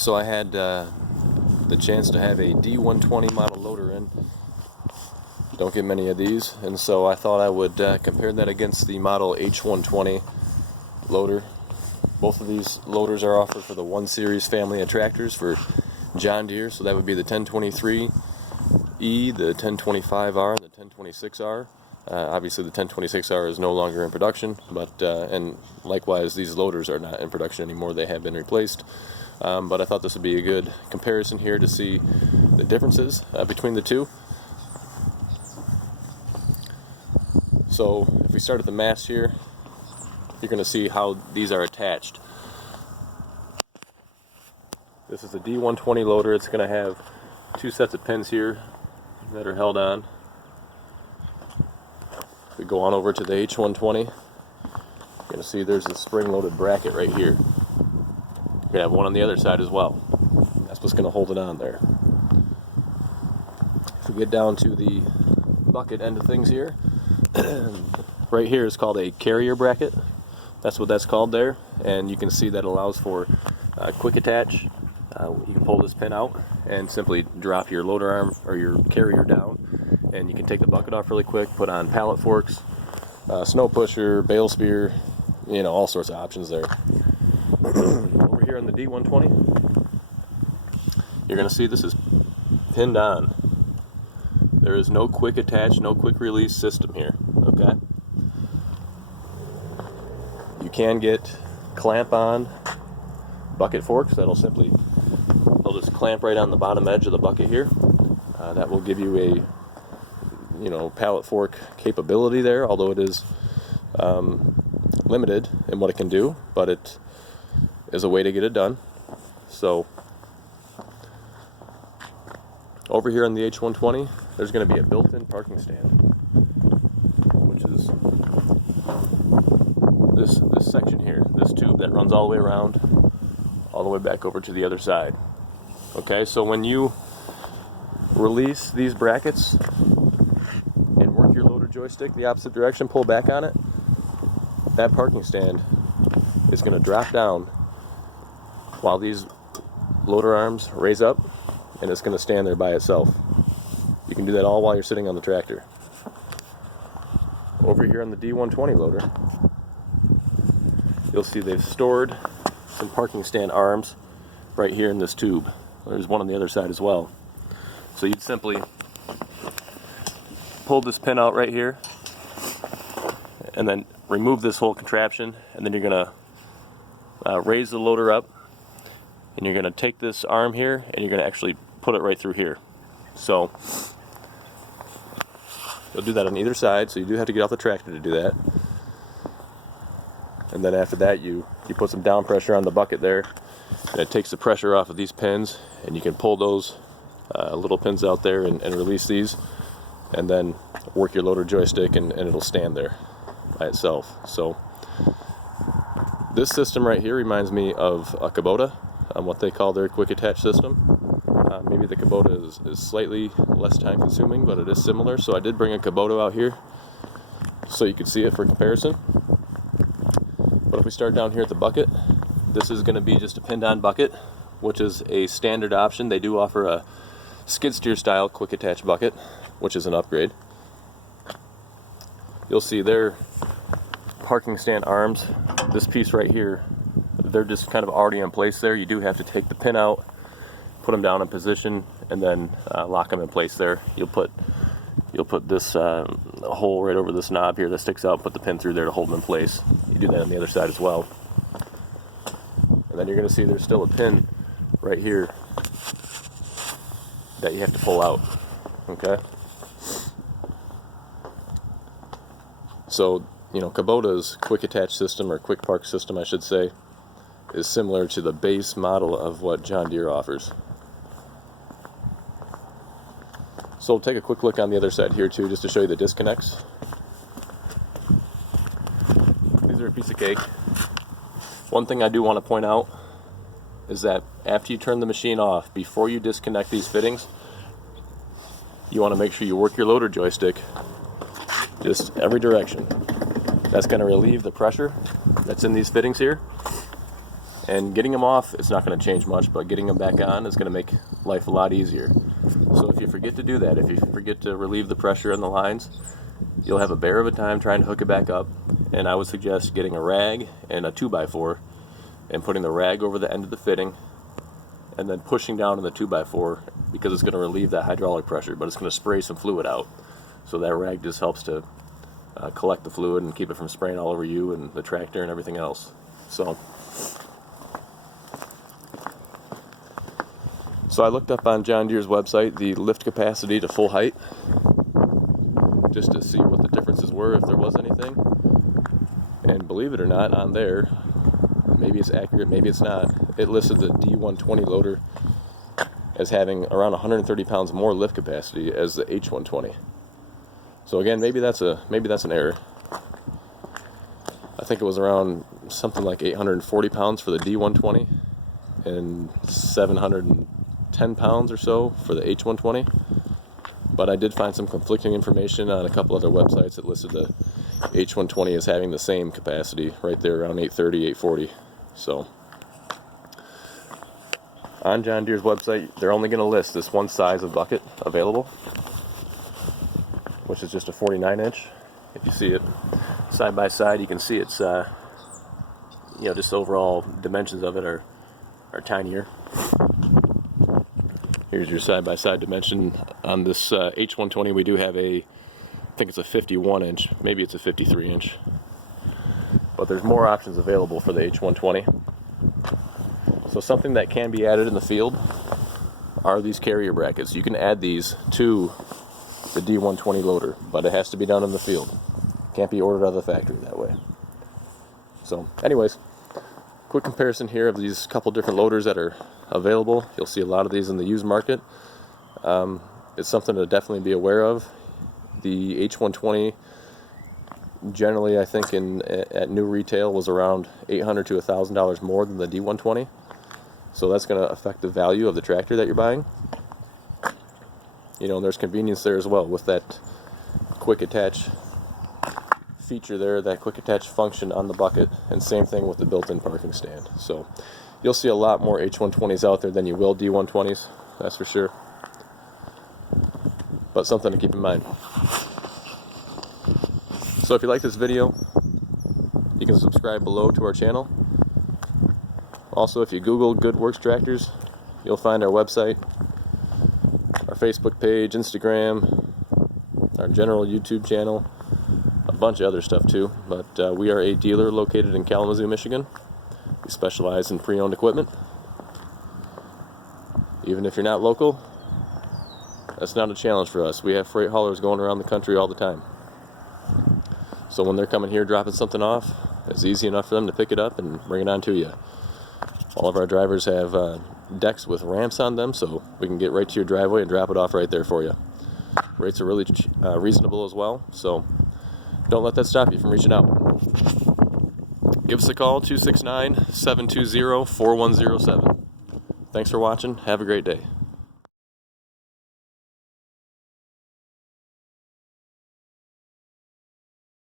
So I had the chance to have a D120 model loader in. Don't get many of these, and so I thought I would compare that against the model H120 loader. Both of these loaders are offered for the 1 Series family of tractors for John Deere, so that would be the 1023E, the 1025R, and the 1026R. Obviously the 1026R is no longer in production, but and likewise these loaders are not in production anymore, they have been replaced. But I thought this would be a good comparison here to see the differences between the two. So if we start at the mast here, you're going to see how these are attached. This is a D120 loader. It's going to have 2 sets of pins here that are held on. If we go on over to the H120, you're going to see there's a spring-loaded bracket right here. You're going to have one on the other side as well. That's what's going to hold it on there. If we get down to the bucket end of things here, right here is called a carrier bracket. That's what that's called there, and you can see that allows for quick attach. You can pull this pin out and simply drop your loader arm or your carrier down, and you can take the bucket off really quick, put on pallet forks, snow pusher, bale spear, you know, all sorts of options there. Over here on the D120, you're going to see this is pinned on. There is no quick attach, no quick release system here, okay? You can get clamp on bucket forks that'll simply, they'll just clamp right on the bottom edge of the bucket here. That will give you a, you know, pallet fork capability there, although it is limited in what it can do, but it is a way to get it done. So over here on the H120, there's going to be a built-in parking stand, which is this section here, this tube that runs all the way around, all the way back over to the other side. Okay, so when you release these brackets and work your loader joystick the opposite direction, pull back on it, that parking stand is going to drop down while these loader arms raise up, and it's going to stand there by itself. You can do that all while you're sitting on the tractor. Over here on the D120 loader, you'll see they've stored some parking stand arms right here in this tube. There's one on the other side as well. So you'd simply pull this pin out right here and then remove this whole contraption, and then you're going to raise the loader up, and you're going to take this arm here and you're going to actually put it right through here. So you'll do that on either side, so you do have to get off the tractor to do that. And then after that you put some down pressure on the bucket there, and it takes the pressure off of these pins, and you can pull those little pins out there and release these, and then work your loader joystick, and it'll stand there by itself. So this system right here reminds me of a Kubota, what they call their quick attach system. Maybe the Kubota is slightly less time consuming, but it is similar. So I did bring a Kubota out here so you could see it for comparison. But if we start down here at the bucket, this is going to be just a pinned on bucket, which is a standard option. They do offer a skid steer style quick attach bucket, which is an upgrade. You'll see their parking stand arms, this piece right here, they're just kind of already in place there. You do have to take the pin out, put them down in position, and then lock them in place there. You'll put this hole right over this knob here that sticks out, put the pin through there to hold them in place. You do that on the other side as well. And then you're going to see there's still a pin right here that you have to pull out. Okay? So, you know, Kubota's quick attach system, or quick park system I should say, is similar to the base model of what John Deere offers. So we'll take a quick look on the other side here too, just to show you the disconnects. These are a piece of cake. One thing I do want to point out is that after you turn the machine off, before you disconnect these fittings, you want to make sure you work your loader joystick just every direction. That's going to relieve the pressure that's in these fittings here, And getting them off, it's not going to change much, but getting them back on is going to make life a lot easier. So if you forget to do that, if you forget to relieve the pressure on the lines, you'll have a bear of a time trying to hook it back up. And I would suggest getting a rag and a 2x4 and putting the rag over the end of the fitting and then pushing down on the 2x4, because it's going to relieve that hydraulic pressure, but it's going to spray some fluid out. So that rag just helps to collect the fluid and keep it from spraying all over you and the tractor and everything else. So I looked up on John Deere's website the lift capacity to full height, just to see what the differences were, if there was anything. And believe it or not, on there, maybe it's accurate, maybe it's not, it listed the D120 loader as having around 130 pounds more lift capacity as the H120. So again, maybe that's an error. I think it was around something like 840 pounds for the D120 and 710 pounds or so for the H120. But I did find some conflicting information on a couple other websites that listed the H120 as having the same capacity right there around 830, 840. So on John Deere's website, they're only going to list this one size of bucket available, which is just a 49-inch. If you see it side by side, you can see it's just the overall dimensions of it are tinier. Here's your side-by-side dimension. On this H120, we do have I think it's a 51-inch, maybe it's a 53-inch. But there's more options available for the H120. So something that can be added in the field are these carrier brackets. You can add these to the D120 loader, but it has to be done in the field. Can't be ordered out of the factory that way. So anyways, quick comparison here of these couple different loaders that are available. You'll see a lot of these in the used market. It's something to definitely be aware of. The H120 generally, I think at new retail was around $800 to $1,000 more than the D120. So that's going to affect the value of the tractor that you're buying. And there's convenience there as well with that quick attach feature there, that quick attach function on the bucket, and same thing with the built-in parking stand. So you'll see a lot more H120s out there than you will D120s, that's for sure. But something to keep in mind. So if you like this video, you can subscribe below to our channel. Also, if you Google Good Works Tractors, you'll find our website, our Facebook page, Instagram, our general YouTube channel, a bunch of other stuff too. But we are a dealer located in Kalamazoo, Michigan. We specialize in pre-owned equipment. Even if you're not local, that's not a challenge for us. We have freight haulers going around the country all the time. So when they're coming here dropping something off, it's easy enough for them to pick it up and bring it on to you. All of our drivers have decks with ramps on them, so we can get right to your driveway and drop it off right there for you. Rates are really reasonable as well, so don't let that stop you from reaching out. Give us a call, 269-720-4107. Thanks for watching. Have a great day.